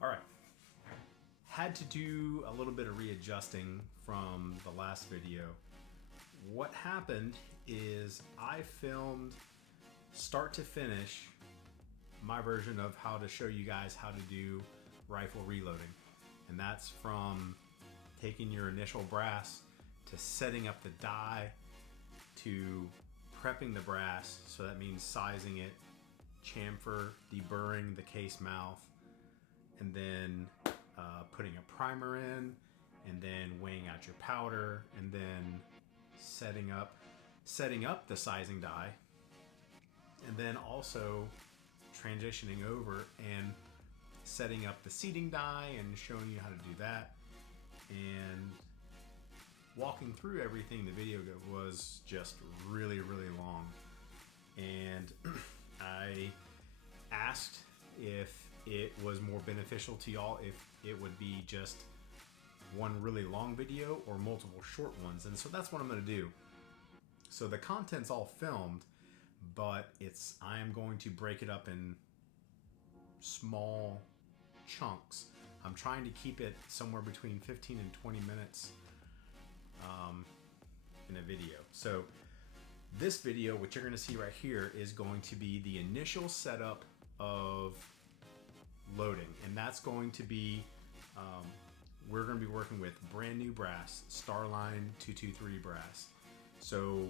All right. Had to do a little bit of readjusting from the last video. What happened is I filmed start to finish my version of how to show you guys how to do rifle reloading. And that's from taking your initial brass to setting up the die to prepping the brass. So that means sizing it, chamfer, deburring the case mouth, and then putting a primer in, and then weighing out your powder, and then setting up the sizing die, and then also transitioning over and setting up the seating die and showing you how to do that, and walking through everything. The video was just really long, and I asked if it was more beneficial to y'all if it would be just one really long video or multiple short ones, and so that's what I'm going to do. So the content's all filmed, but I am going to break it up in small chunks. I'm trying to keep it somewhere between 15 and 20 minutes in a video. So this video, what you're going to see right here, is going to be the initial setup of loading, and that's going to be we're going to be working with brand new brass, Starline 223 brass. So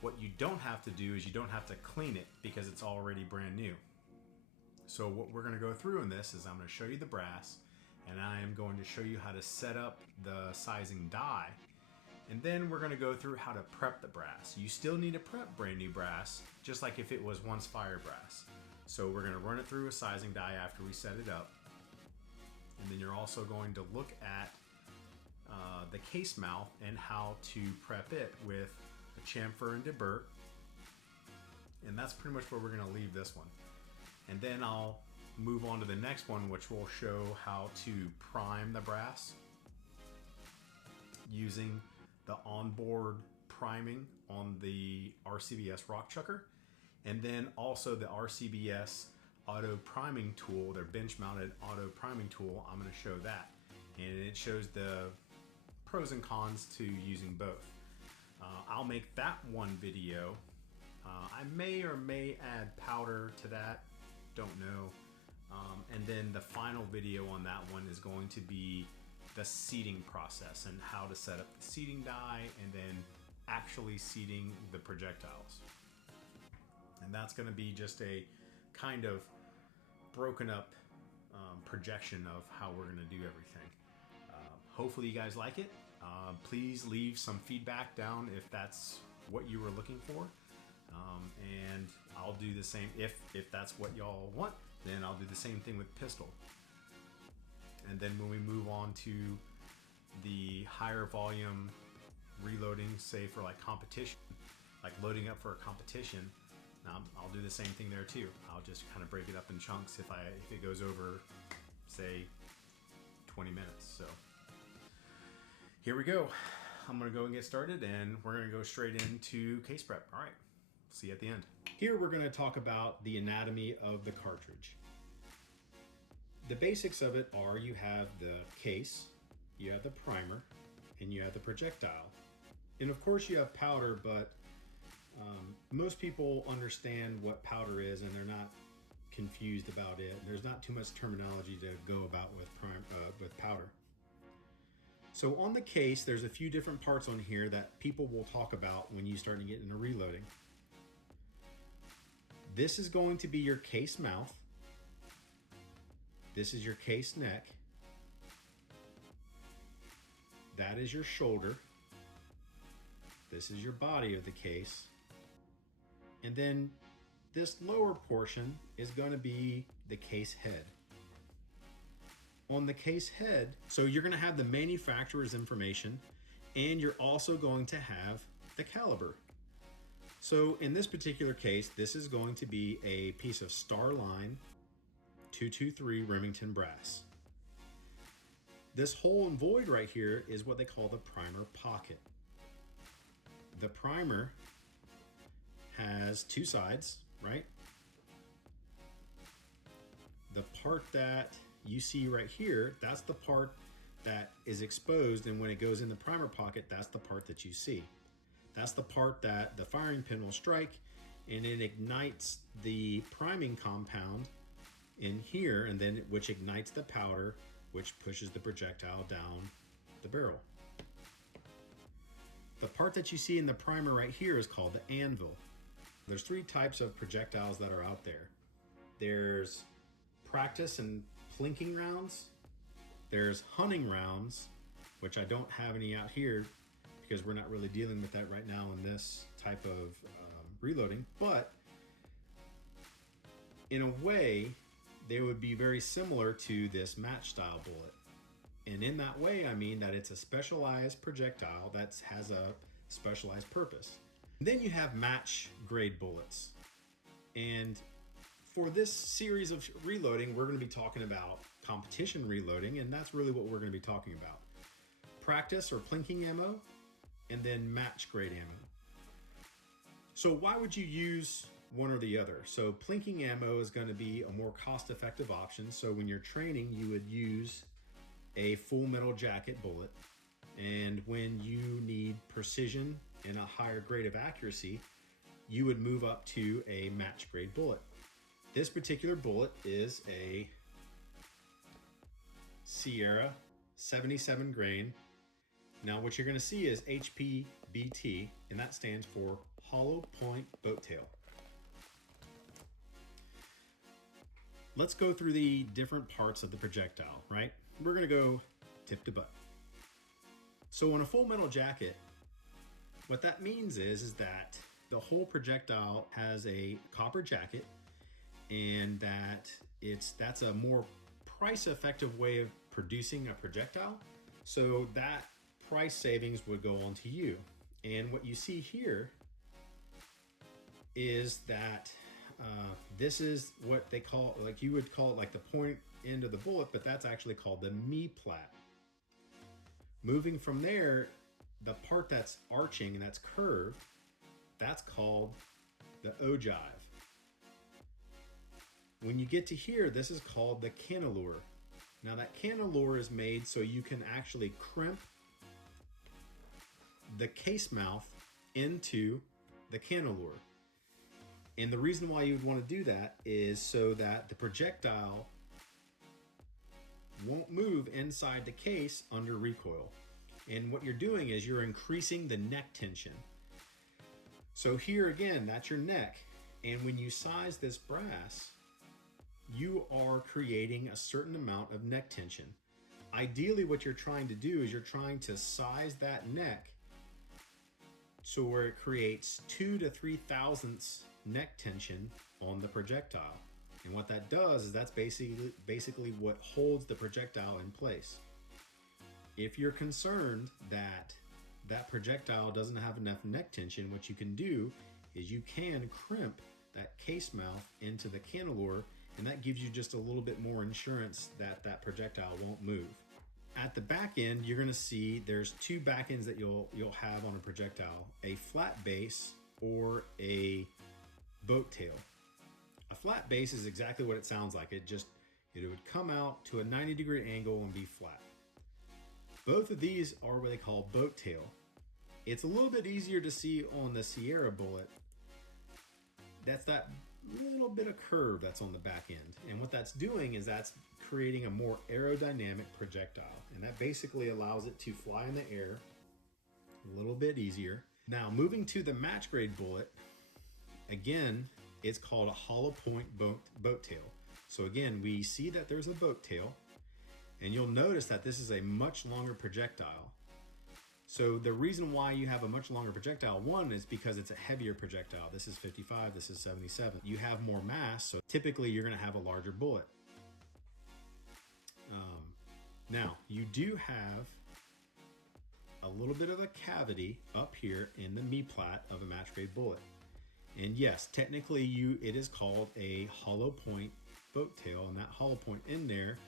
what you don't have to do is you don't have to clean it because it's already brand new. So what we're going to go through in this is I'm going to show you the brass, and I am going to show you how to set up the sizing die, and then we're going to go through how to prep the brass. You still need to prep brand new brass, just like if it was once fire brass. So we're going to run it through a sizing die after we set it up. And then you're also going to look at the case mouth and how to prep it with a chamfer and deburr. And that's pretty much where we're going to leave this one. And then I'll move on to the next one, which will show how to prime the brass using the onboard priming on the RCBS rock chucker. And then also the RCBS auto priming tool, their bench mounted auto priming tool. I'm going to show that, and it shows the pros and cons to using both. I'll make that one video. I may or may add powder to that, don't know. And then the final video on that one is going to be the seating process and how to set up the seating die and then actually seating the projectiles. And that's going to be just a kind of broken up projection of how we're going to do everything. Hopefully you guys like it. Please leave some feedback down if that's what you were looking for. And I'll do the same. If that's what y'all want, then I'll do the same thing with pistol. And then when we move on to the higher volume reloading, say for like competition, like loading up for a competition, I'll do the same thing there too. I'll just kind of break it up in chunks if it goes over, say, 20 minutes. So here we go. I'm gonna go and get started, and we're gonna go straight into case prep. All right, see you at the end. Here we're gonna talk about the anatomy of the cartridge. The basics of it are you have the case, you have the primer, and you have the projectile. And of course you have powder, but most people understand what powder is and they're not confused about it. There's not too much terminology to go about with powder. So on the case, there's a few different parts on here that people will talk about when you start to get into reloading. This is going to be your case mouth. This is your case neck. That is your shoulder. This is your body of the case. And then this lower portion is going to be the case head. On the case head, so you're going to have the manufacturer's information, and you're also going to have the caliber. So in this particular case, this is going to be a piece of Starline 223 Remington brass. This hole and void right here is what they call the primer pocket. The primer has two sides, right? The part that you see right here, that's the part that is exposed, and when it goes in the primer pocket, that's the part that you see. That's the part that the firing pin will strike, and it ignites the priming compound in here, and then which ignites the powder, which pushes the projectile down the barrel. The part that you see in the primer right here is called the anvil. There's three types of projectiles that are out there. There's practice and plinking rounds. There's hunting rounds, which I don't have any out here because we're not really dealing with that right now in this type of reloading. But in a way, they would be very similar to this match style bullet. And in that way, I mean that it's a specialized projectile that has a specialized purpose. Then you have match grade bullets. And for this series of reloading, we're going to be talking about competition reloading, and that's really what we're going to be talking about. Practice or plinking ammo, and then match grade ammo. So why would you use one or the other? So plinking ammo is going to be a more cost-effective option. So when you're training, you would use a full metal jacket bullet. And when you need precision and a higher grade of accuracy, you would move up to a match grade bullet. This particular bullet is a Sierra 77 grain. Now what you're going to see is HPBT, and that stands for hollow point boat tail. Let's go through the different parts of the projectile, right? We're going to go tip to butt. So on a full metal jacket, what that means is that the whole projectile has a copper jacket, and that's a more price effective way of producing a projectile. So that price savings would go on to you. And what you see here is that this is what they call, like you would call it like the point end of the bullet, but that's actually called the me-plat. Moving from there, the part that's arching and that's curved, that's called the ogive. When you get to here, this is called the cannelure. Now that cannelure is made so you can actually crimp the case mouth into the cannelure. And the reason why you would want to do that is so that the projectile won't move inside the case under recoil. And what you're doing is you're increasing the neck tension. So here again, that's your neck. And when you size this brass, you are creating a certain amount of neck tension. Ideally, what you're trying to do is you're trying to size that neck so where it creates 2 to 3 thousandths neck tension on the projectile. And what that does is that's basically what holds the projectile in place. If you're concerned that that projectile doesn't have enough neck tension, what you can do is you can crimp that case mouth into the cannelure, and that gives you just a little bit more insurance that that projectile won't move. At the back end, you're going to see there's two back ends that you'll have on a projectile: a flat base or a boat tail. A flat base is exactly what it sounds like. It would come out to a 90-degree angle and be flat. Both of these are what they call boat tail. It's a little bit easier to see on the Sierra bullet. That's that little bit of curve that's on the back end. And what that's doing is that's creating a more aerodynamic projectile. And that basically allows it to fly in the air a little bit easier. Now, moving to the match grade bullet, again, it's called a hollow point boat tail. So again, we see that there's a boat tail, and you'll notice that this is a much longer projectile. So the reason why you have a much longer projectile, one, is because it's a heavier projectile. This is 55, this is 77. You have more mass, so typically you're gonna have a larger bullet. Now, you do have a little bit of a cavity up here in the me-plat of a match grade bullet. And yes, technically it is called a hollow point boat tail, and that hollow point in there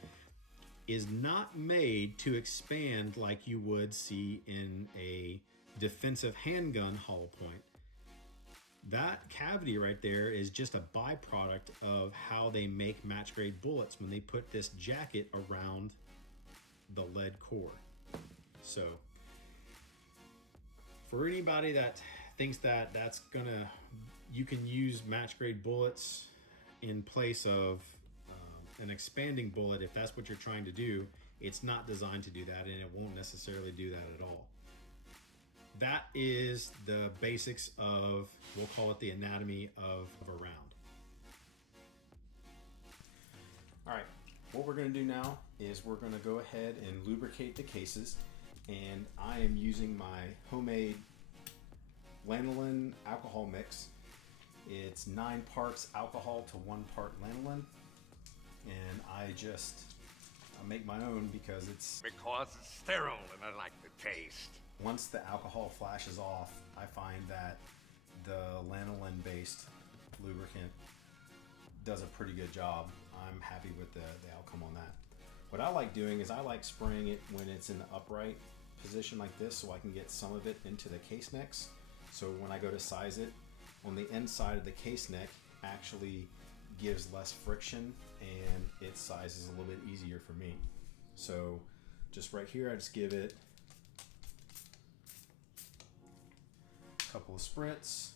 is not made to expand like you would see in a defensive handgun hollow point. That cavity right there is just a byproduct of how they make match grade bullets when they put this jacket around the lead core. So for anybody that thinks that you can use match grade bullets in place of an expanding bullet, if that's what you're trying to do, it's not designed to do that, and it won't necessarily do that at all. That is the basics of, we'll call it the anatomy of a round. All right, what we're gonna do now is we're gonna go ahead and lubricate the cases, and I am using my homemade lanolin alcohol mix. It's 9 parts alcohol to 1 part lanolin, and I make my own because it's sterile and I like the taste. Once the alcohol flashes off, I find that the lanolin-based lubricant does a pretty good job. I'm happy with the outcome on that. What I like doing is I like spraying it when it's in the upright position like this, so I can get some of it into the case necks. So when I go to size it, on the inside of the case neck actually gives less friction and it sizes a little bit easier for me. So just right here, I just give it a couple of spritz,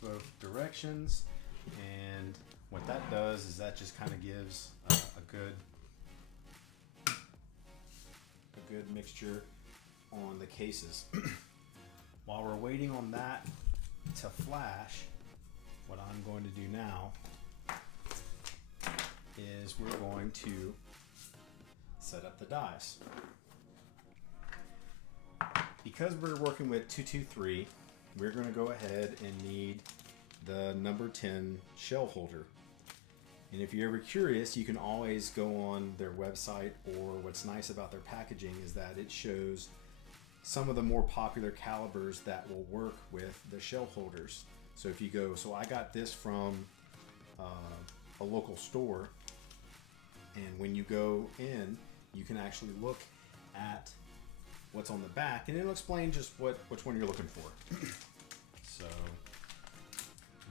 both directions, and what that does is that just kind of gives a good mixture on the cases. While we're waiting on that to flash, what I'm going to do now is we're going to set up the dies. Because we're working with 223, we're going to go ahead and need the number 10 shell holder. And if you're ever curious, you can always go on their website, or what's nice about their packaging is that it shows some of the more popular calibers that will work with the shell holders. So if you go, so I got this from a local store, and when you go in, you can actually look at what's on the back, and it'll explain just which one you're looking for. So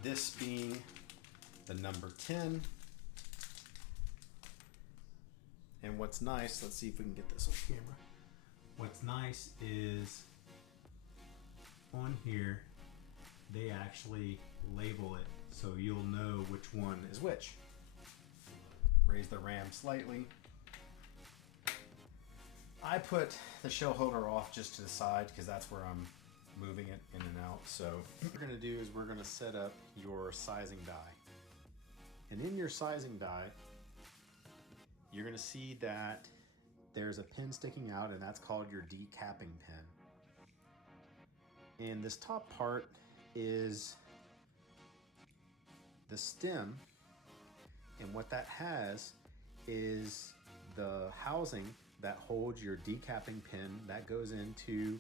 this being the number 10. And what's nice, let's see if we can get this on camera. What's nice is on here, they actually label it so you'll know which one is which. Raise the RAM slightly. I put the shell holder off just to the side because that's where I'm moving it in and out. So what we're gonna do is we're gonna set up your sizing die. And in your sizing die, you're gonna see that there's a pin sticking out, and that's called your decapping pin. And this top part is the stem, and what that has is the housing that holds your decapping pin that goes into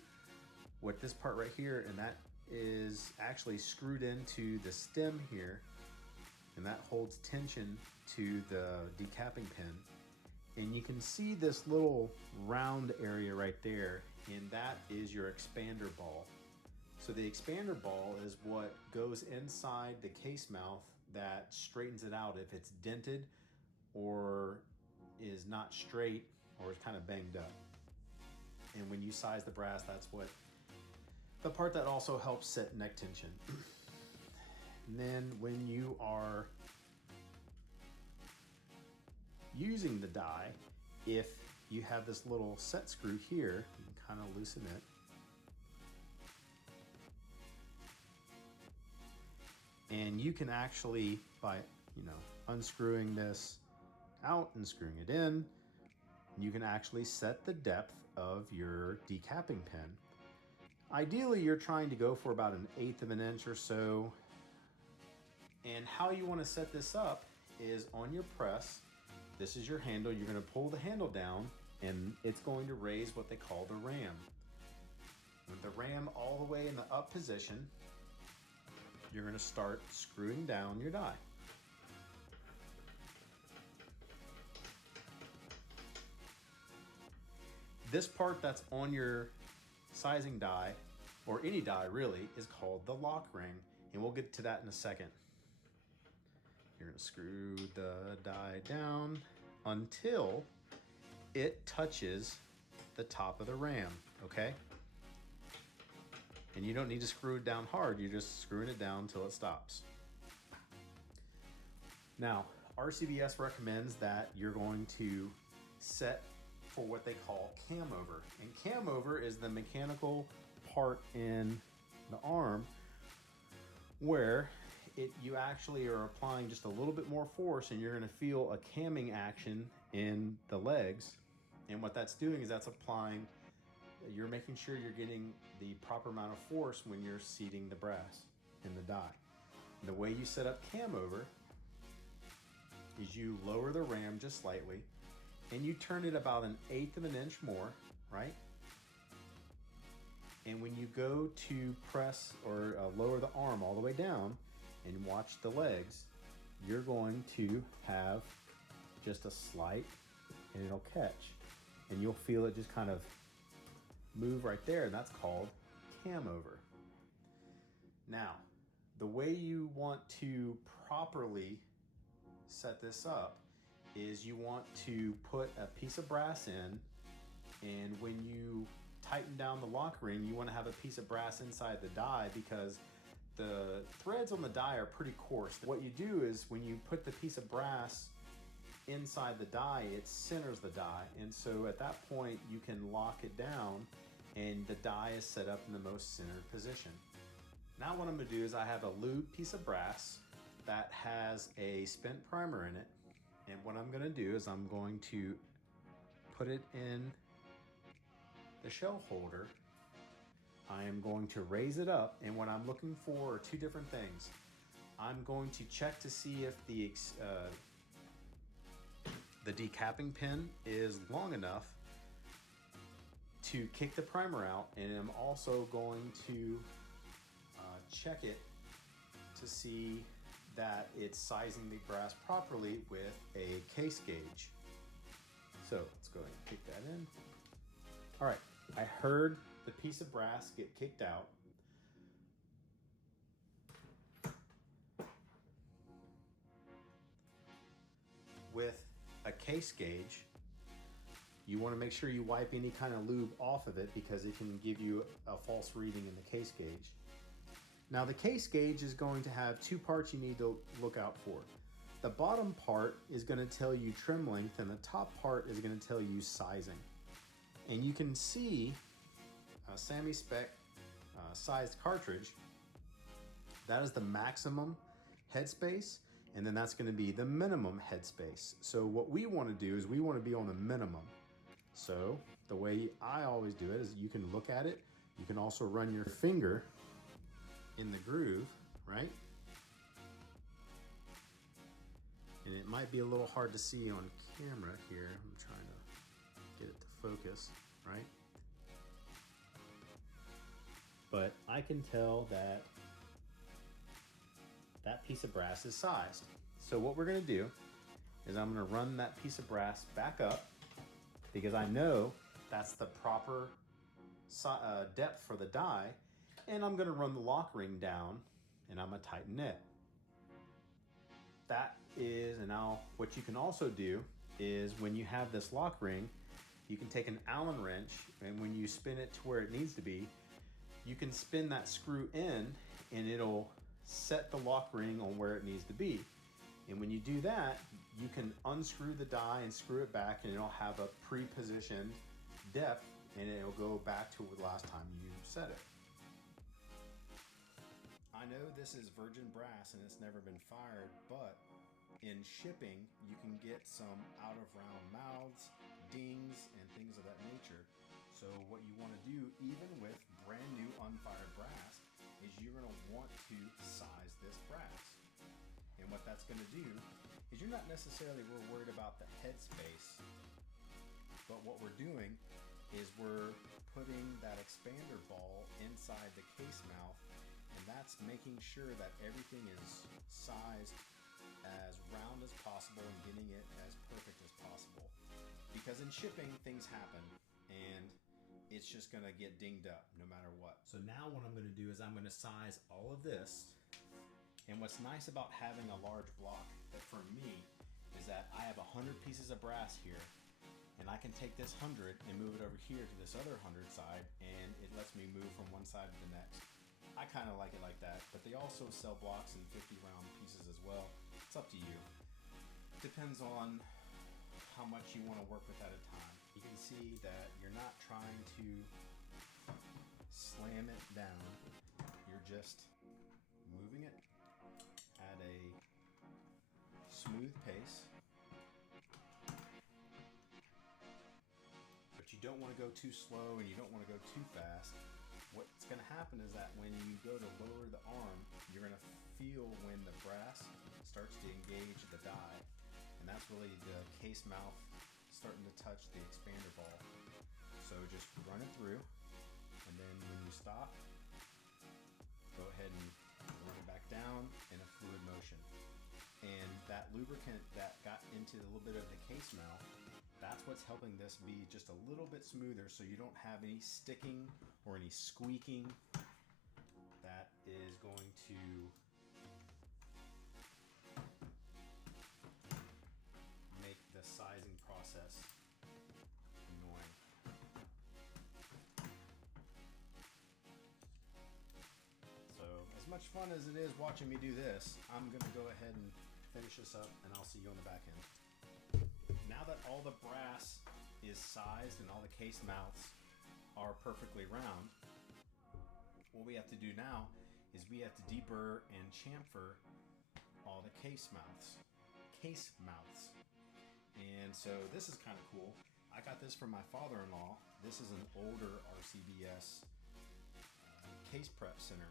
what this part right here, and that is actually screwed into the stem here, and that holds tension to the decapping pin. And you can see this little round area right there, and that is your expander ball. So the expander ball is what goes inside the case mouth that straightens it out if it's dented or is not straight or is kind of banged up. And when you size the brass, that's what the part that also helps set neck tension. And then when you are using the die, if you have this little set screw here, you can kind of loosen it. And you can actually, by unscrewing this out and screwing it in, you can actually set the depth of your decapping pin. Ideally, you're trying to go for about 1/8 of an inch or so. And how you want to set this up is on your press. This is your handle. You're going to pull the handle down, and it's going to raise what they call the ram. With the ram all the way in the up position, you're going to start screwing down your die. This part that's on your sizing die, or any die really, is called the lock ring, and we'll get to that in a second. You're gonna screw the die down until it touches the top of the ram, okay? And you don't need to screw it down hard, you're just screwing it down until it stops. Now, RCBS recommends that you're going to set for what they call cam over. And cam over is the mechanical part in the arm where you actually are applying just a little bit more force, and you're going to feel a camming action in the legs. And what that's doing is that's applying, you're making sure you're getting the proper amount of force when you're seating the brass in the die. And the way you set up cam over is you lower the ram just slightly, and you turn it about 1/8 of an inch more, right? And when you go to press or lower the arm all the way down and watch the legs, you're going to have just a slight, and it'll catch. And you'll feel it just kind of move right there, and that's called cam over. Now, the way you want to properly set this up is you want to put a piece of brass in, and when you tighten down the lock ring, you want to have a piece of brass inside the die because the threads on the die are pretty coarse. What you do is when you put the piece of brass inside the die, it centers the die, and so at that point you can lock it down and the die is set up in the most centered position. Now what I'm going to do is I have a lube piece of brass that has a spent primer in it, and what I'm going to do is I'm going to put it in the shell holder. I am going to raise it up, and what I'm looking for are two different things. I'm going to check to see if the decapping pin is long enough to kick the primer out, and I'm also going to check it to see that it's sizing the brass properly with a case gauge. So let's go ahead and kick that in. All right, I heard the piece of brass get kicked out. With a case gauge, you want to make sure you wipe any kind of lube off of it because it can give you a false reading in the case gauge. Now the case gauge is going to have two parts you need to look out for. The bottom part is going to tell you trim length, and the top part is going to tell you sizing. And you can see a Sammy Spec sized cartridge. That is the maximum headspace, and then that's going to be the minimum headspace. So what we want to do is we want to be on the minimum. So the way I always do it is you can look at it. You can also run your finger in the groove, right? And it might be a little hard to see on camera here. I'm trying to get it to focus, right? But I can tell that that piece of brass is sized. So what we're gonna do is I'm gonna run that piece of brass back up because I know that's the proper depth for the die, and I'm gonna run the lock ring down and I'm gonna tighten it. That is, and now what you can also do is when you have this lock ring, you can take an Allen wrench, and when you spin it to where it needs to be, you can spin that screw in and it'll set the lock ring on where it needs to be. And when you do that, you can unscrew the die and screw it back, and it'll have a pre-positioned depth, and it'll go back to the last time you set it. I know this is virgin brass and it's never been fired, but in shipping, you can get some out of round mouths, dings, and things of that nature. So what you want to do, even with brand new unfired brass, is you're going to want to size this brass. And what that's going to do is you're not necessarily worried about the headspace, but what we're doing is we're putting that expander ball inside the case mouth, and that's making sure that everything is sized as round as possible and getting it as perfect as possible. Because in shipping, things happen, and it's just gonna get dinged up no matter what. So now what I'm gonna do is I'm gonna size all of this. And what's nice about having a large block for me is that I have 100 pieces of brass here, and I can take this 100 and move it over here to this other 100 side, and it lets me move from one side to the next. I kind of like it like that, but they also sell blocks in 50 round pieces as well. It's up to you. Depends on how much you want to work with at a time. You can see that you're not trying to slam it down. You're just moving it at a smooth pace. But you don't want to go too slow and you don't want to go too fast. What's going to happen is that when you go to lower the arm, you're going to feel when the brass starts to engage the die. And that's really the case mouth starting to touch the expander ball. So just run it through, and then when you stop, go ahead and run it back down in a fluid motion. And that lubricant that got into a little bit of the case mouth, that's what's helping this be just a little bit smoother, so you don't have any sticking or any squeaking. That is going to make the sizing process annoying. So as much fun as it is watching me do this, I'm going to go ahead and finish this up, and I'll see you on the back end. Now that all the brass is sized and all the case mouths are perfectly round, what we have to do now is we have to deburr and chamfer all the case mouths. And so this is kind of cool. I got this from my father-in-law. This is an older RCBS case prep center.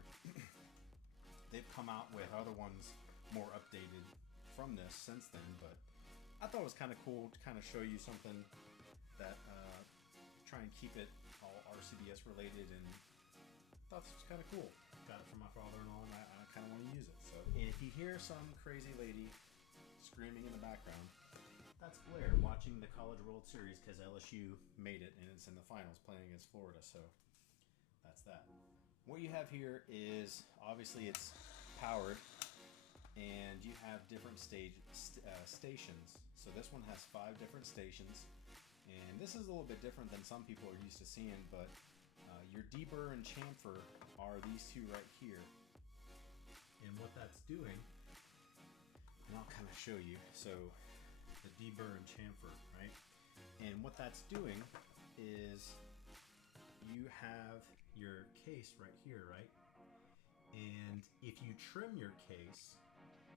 They've come out with other ones more updated from this since then, but I thought it was kind of cool to kind of show you something that try and keep it all RCBS related, and thought this was kind of cool. Got it from my father-in-law, and I kind of want to use it. So, and if you hear some crazy lady screaming in the background, that's Blair watching the College World Series because LSU made it and it's in the finals playing against Florida. So that's that. What you have here is obviously it's powered, and you have different stations. So this one has 5 different stations, and this is a little bit different than some people are used to seeing, but your deburr and chamfer are these two right here. And what that's doing, and I'll kind of show you. So the deburr and chamfer, right? And what that's doing is you have your case right here, right? And if you trim your case,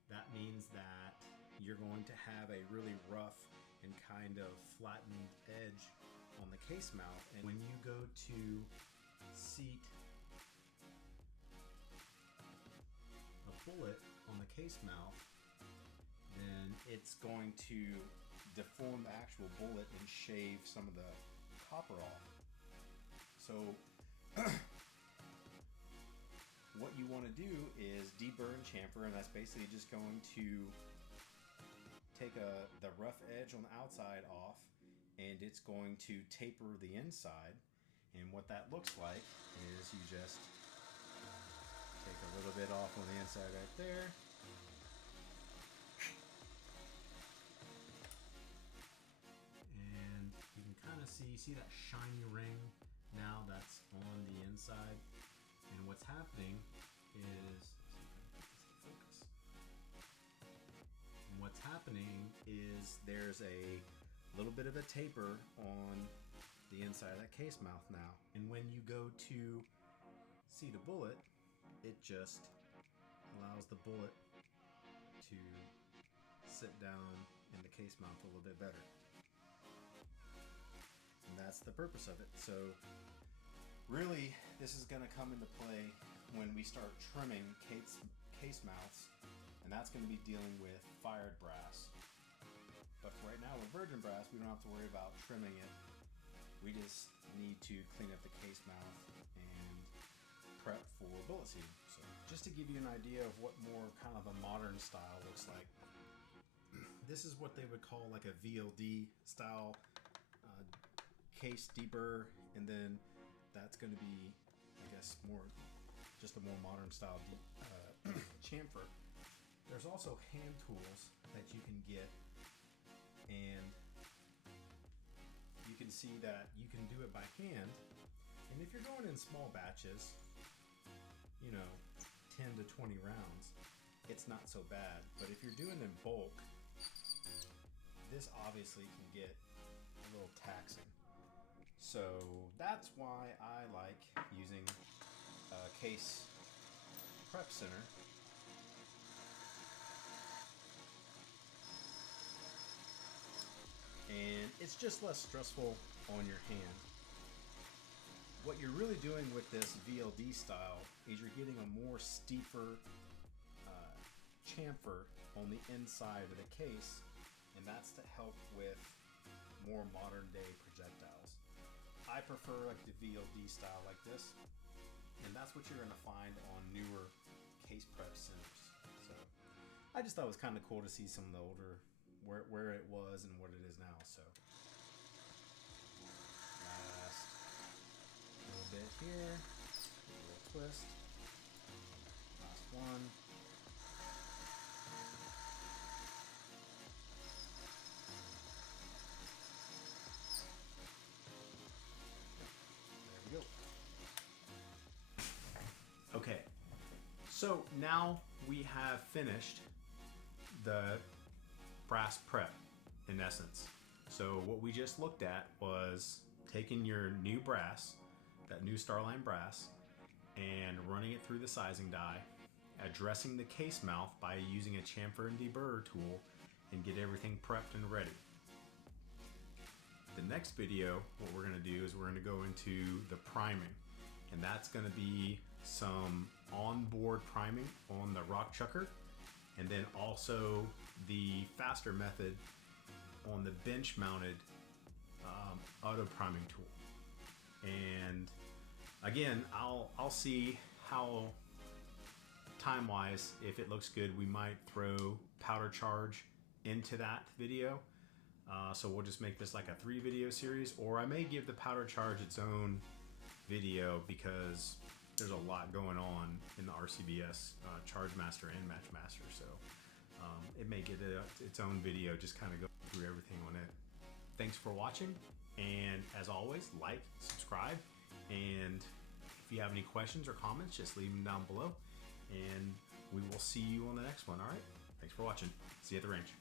that means that you're going to have a really rough and kind of flattened edge on the case mouth. And when you go to seat a bullet on the case mouth, then it's going to deform the actual bullet and shave some of the copper off. So what you want to do is deburr and chamfer, and that's basically just going to take the rough edge on the outside off, and it's going to taper the inside. And what that looks like is you just take a little bit off on the inside right there. And you can kind of see that shiny ring now that's on the inside. And what's happening is, focus. And what's happening is there's a little bit of a taper on the inside of that case mouth now. And when you go to seat a bullet, it just allows the bullet to sit down in the case mouth a little bit better. And that's the purpose of it. So really, this is going to come into play when we start trimming case mouths, and that's going to be dealing with fired brass. But for right now, with virgin brass, we don't have to worry about trimming it. We just need to clean up the case mouth and prep for bullet seating. So just to give you an idea of what more kind of a modern style looks like, this is what they would call like a VLD style case deburr, and then that's going to be, I guess, just a more modern style chamfer. There's also hand tools that you can get, and you can see that you can do it by hand. And if you're going in small batches, 10 to 20 rounds, it's not so bad. But if you're doing in bulk, this obviously can get a little taxing. So that's why I like using a case prep center. And it's just less stressful on your hand. What you're really doing with this VLD style is you're getting a more steeper chamfer on the inside of the case, and that's to help with more modern day projectiles. I prefer like the VLD style like this, and that's what you're going to find on newer case prep centers. So I just thought it was kind of cool to see some of the older where it was and what it is now. So last little bit here, a little twist, last one. There we go. Okay, so now we have finished the brass prep in essence. So what we just looked at was taking your new brass, that new Starline brass, and running it through the sizing die, addressing the case mouth by using a chamfer and deburrer tool, and get everything prepped and ready. The next video, what we're going to do is we're going to go into the priming, and that's going to be some onboard priming on the rock chucker, and then also the faster method on the bench mounted auto priming tool. And again, I'll see how time wise, if it looks good, we might throw powder charge into that video. So we'll just make this like a 3 video series, or I may give the powder charge its own video because there's a lot going on in the RCBS Charge Master and Match Master. So it may get its own video, just kind of go through everything on it. Thanks for watching, and as always, like, subscribe, and if you have any questions or comments, just leave them down below, and we will see you on the next one. All right, thanks for watching. See you at the range.